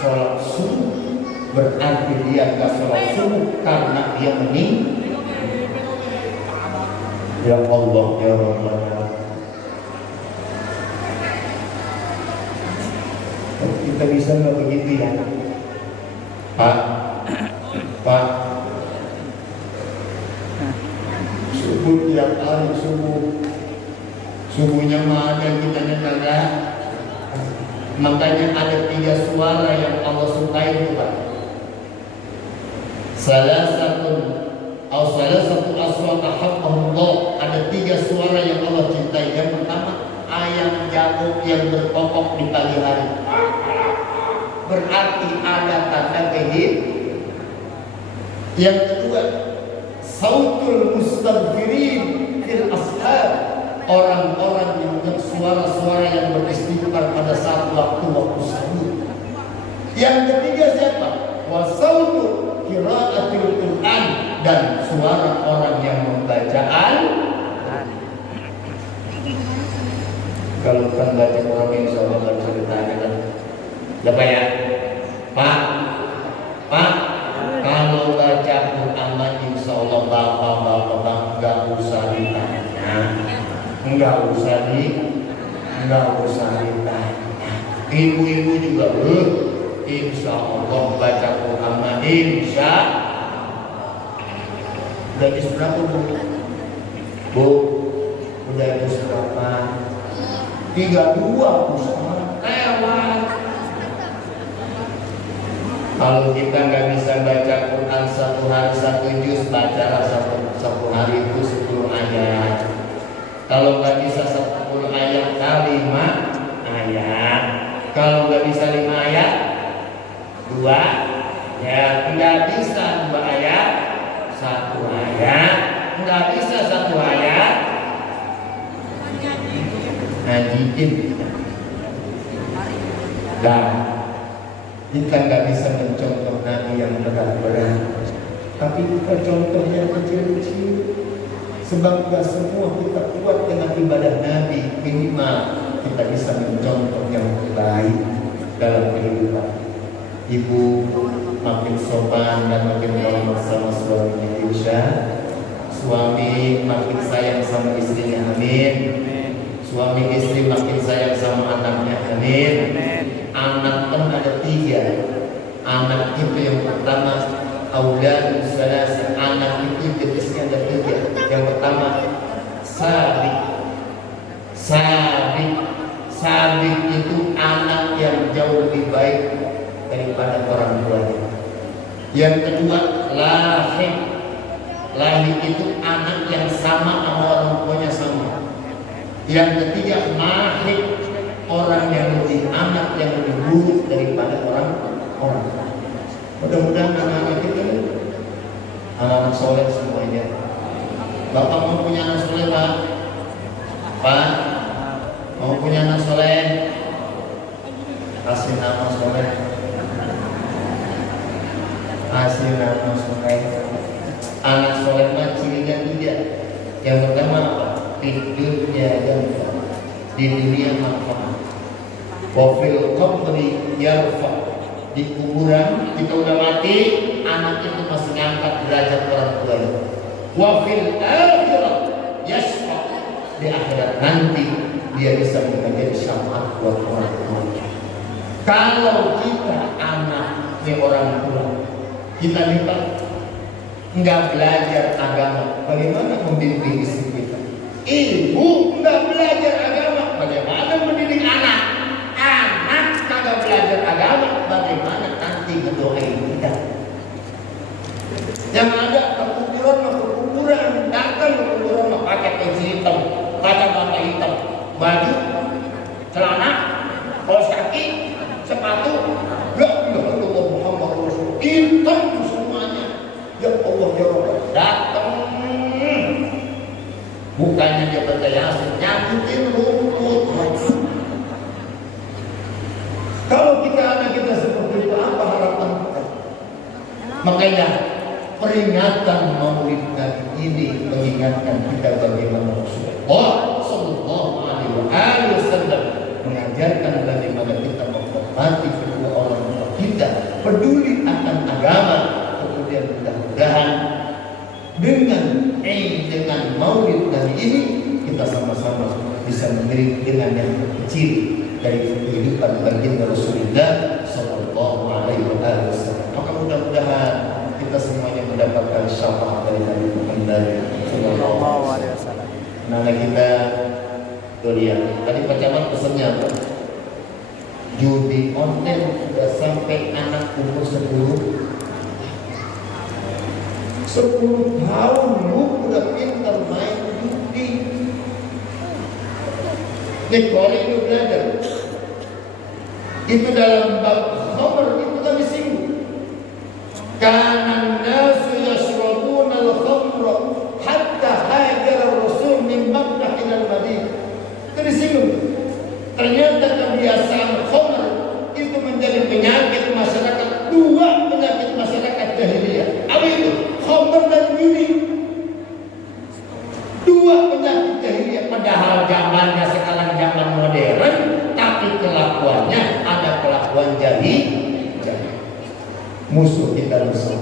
sholat subuh, berarti dia nggak sholat subuh karena dia meninggal. Ya Allah ya Rabbana, kita bisa nggak begitu ya Pak? Subuh tiap hari subuhnya mah ada, kita kagak. Makanya ada 3 suara yang Allah sukai itu Pak. Salah satu aswat haqqahullah. Ada 3 suara yang Allah cintai. Yang pertama, ayam jago yang berkokok di pagi hari, berarti ada tanda kehidupan. Yang kedua, sautul mustaghfirin fil ashar, orang-orang yang suara-suara yang beristighfar pada saat waktu sahur. Yang ketiga siapa? Wa sautul qiraatil Quran, dan suara orang yang membaca Al-Quran. Kalau bukan baca Quran insya Allah nggak bisa ditanyakan. Siapa ya? Pak, kalau baca Quran insya Allah bapak-bapak nggak usah ditanya, nggak usah ditanya. Ibu-ibu juga insya Allah baca Quran insya udah juz berapa Bu? Udah juz berapa? 32 Ustaz. Lewat. Kalau kita nggak bisa baca Quran 1 hari 1 juz, bacalah satu hari itu 10 ayat. Kalau nggak bisa 10 ayat, 5 ayat. Kalau nggak bisa 5 ayat, 2 ya. Nggak bisa 2 ayat, 1 ayat. Nggak bisa 1 ayat, ngajiin. Dan kita nggak bisa mencontoh Nabi yang berat-berat, tapi kita contoh yang kecil-kecil. Sebab nggak semua kita kuat dengan ibadah Nabi. Minimal kita bisa mencontoh yang baik dalam kehidupan. Ibu makin sopan dan makin hormat sama suaminya, insya. Suami makin sayang sama istrinya, amin. Suami istri makin sayang sama anaknya, amin. Anak kan ada 3. Anak itu yang pertama, auladun salas. Anak itu jenisnya ada 3. Yang pertama, sabik itu anak yang jauh lebih baik daripada orang tuanya. Yang kedua, lahir itu anak yang sama orang tuanya sama. Yang ketiga, mahir, orang yang lebih anak yang lebih buruk daripada orang. Mudah-mudahan anak-anak kita anak-anak soleh semuanya. Bapak mau punya anak soleh, Pak? Pak, mau punya anak soleh? Kasih nama soleh. Kasih nama soleh. Anak soleh mah cirinya 3. Yang pertama apa? Hidupnya yang di dunia manfaat. Wafil qabri yarfa, di kuburan kita udah mati, anak itu masih ngangkat derajat orang tuanya. Wafil akhirat yasfa, di akhirat nanti dia bisa menjadi syafaat buat orang tuanya. Kalau kita anaknya orang tua, kita minta nggak belajar agama, bagaimana membimbing istri kita? Ibu nggak belajar agama, bagaimana mendidik anak? Anak kagak belajar agama, bagaimana nanti ngedoain kita? Yang ada kekuburan, datang ke kuburan pakai peci hitam, kacamata hitam, baju, celana, kaos kaki, sepatu, ya Allah Muhammad Rasul, hitam semuanya. Ya Allah ya Rabbal, datang. Bukannya dia baca Yasin, nyakitin rumput. Kalau kita anak kita seperti itu, apa harapan kita? Makanya peringatan Maulid Nabi ini mengingatkan kita bagaimana Rasulullah Sallallahu Alaihi Wasallam mengajarkan bagaimana kita menghormati kedua orang tua kita. ini kita sama-sama bisa memberi dengan yang kecil dari kehidupan baginda Rasulullah Sallallahu Alaihi Wasallam. Maka mudah-mudahan kita semuanya mendapatkan syafaat dari Nabi Muhammad Sallallahu Alaihi Wasallam. Nah kita tuh lihat tadi Pak Camat pesannya apa? Judi online sudah sampai anak umur 10 tahun lu udah pintar main judi. Nikoli itu belajar. Itu dalam bab khamr itu kan disinggung. Kana nasu yashrabuna al-khamra hatta hajara Rasul min Makkah ila Madinah. Itu disinggung. Ternyata kebiasaan khamr itu menjadi penyakit masyarakat, dua penyakit masyarakat jahiliyah. Apa itu? Khamr dan judi. Dua penyakit jahiliyah. Padahal zamannya sekarang zaman modern, tapi kelakuannya ada kelakuan jahiliyah. Musuh kita rusak.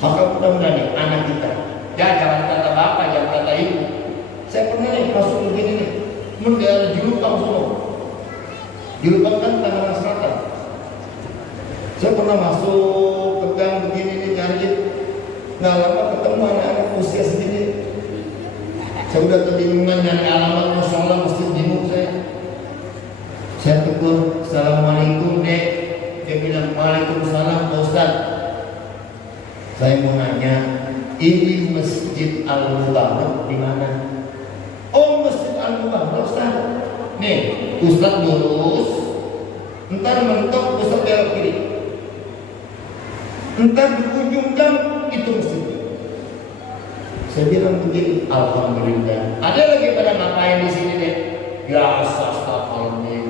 Maka mudah-mudahan anak kita, jangan kata bapak, jangan kata ibu. Saya pernah nih masuk begini nih, mendarat Julupang semua. Julupang kan Tangerang Selatan. Saya pernah masuk ke gang begini nih nyari. Nggak lama ketemu anak-anak usia segini. Saya udah kebingungan nyari alamat musola masjid jenguk saya. Saya tegur, Assalamualaikum dek. Dia bilang, Waalaikumsalam Pak Ustaz. Saya mau nanya, ini Masjid Al-Mubarak di mana? Oh, Masjid Al-Mubarak Ustaz. Nih, Ustaz lurus, entar mentok Ustaz belok kiri. Entar di ujung jam itu masjid. Saya bilang begini, alhamdulillah. Ada lagi pada ngapain di sini deh? Biasa astagfirullahaladzim.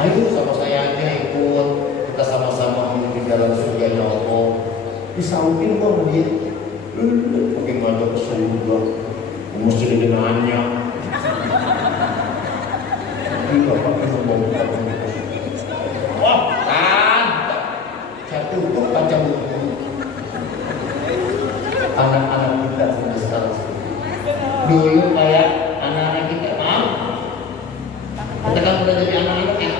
Ayo sama saya aja ikut. Kita sama-sama menuju jalan surga Allah. Disautin kok sama dia. Bagaimana ke surga? Mesti dikenanya. Ini bapak ngomong. Wah, kan? Saya tutup baca buku. Anak-anak kita sampai sekarang. Dulu kayak anak-anak kita, maaf. Kita kan udah jadi anak-anak ya.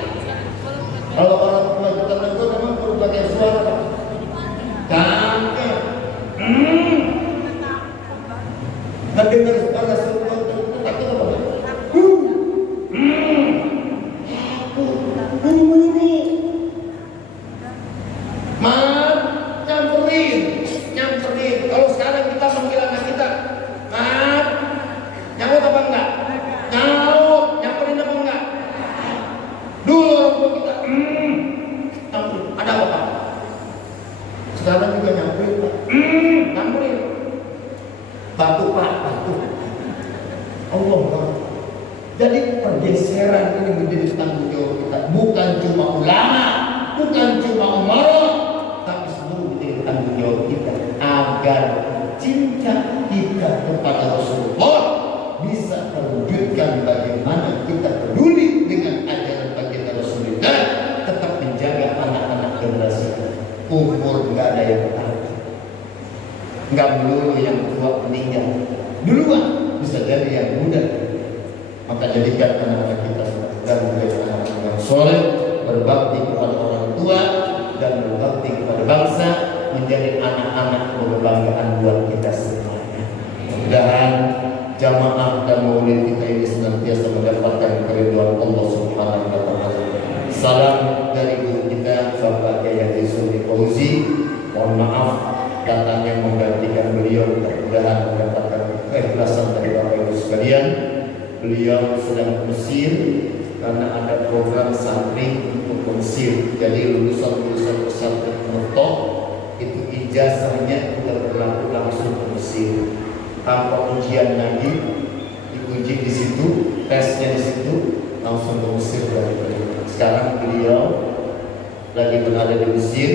Kalau orang tua kita negur memang perlu pakai suara Pak. Kakek. Nggak dengar suara suara takut apa? Buru-buru. Nyamperin. Kalau sekarang kita manggil anak kita, Mat, nyaut apa enggak? Nyaut, nyamperin apa enggak? Dulu orang tua kita, nyamperin. Ada apa Pak? Sekarang juga nyamperin Pak. Nyamperin. Batu Pak, batu. Allah. Jadi pergeseran ini menjadi tanggung jawab kita. Bukan cuma ulama, bukan cuma umarah, tapi seluruh menjadi tanggung jawab kita agar cinta kita kepada Rasulullah bisa terwujudkan. Bagaimana kita peduli dengan ajaran baginda Rasulullah, tetap menjaga anak-anak generasi kita. Umur nggak ada yang tahu, nggak melulu yang tua meninggal duluan, bisa jadi yang muda. Maka jadikan anak-anak kita dan menjadi anak-anak yang soleh, berbakti kepada orang tua dan berbakti kepada bangsa, menjadi anak-anak kebanggaan buat kita semuanya. Mudah-mudahan jamaah dan maulid kita ini senantiasa mendapatkan keridhaan Allah Subhanahu wa taala. Salam dari guru kita Bapak Kiai Haji Suni Fauzi. Mohon maaf datangnya menggantikan beliau, mudah-mudahan mendapatkan keikhlasan dari Bapak Ibu sekalian. Beliau sedang ke Mesir karena ada program santri untuk ke Mesir. Jadi lulusan-lulusan pesantren Mertok itu ijazahnya sudah berlaku langsung ke Mesir tanpa ujian lagi, diuji di situ, tesnya di situ, langsung ke Mesir dari. Sekarang beliau lagi berada di Mesir.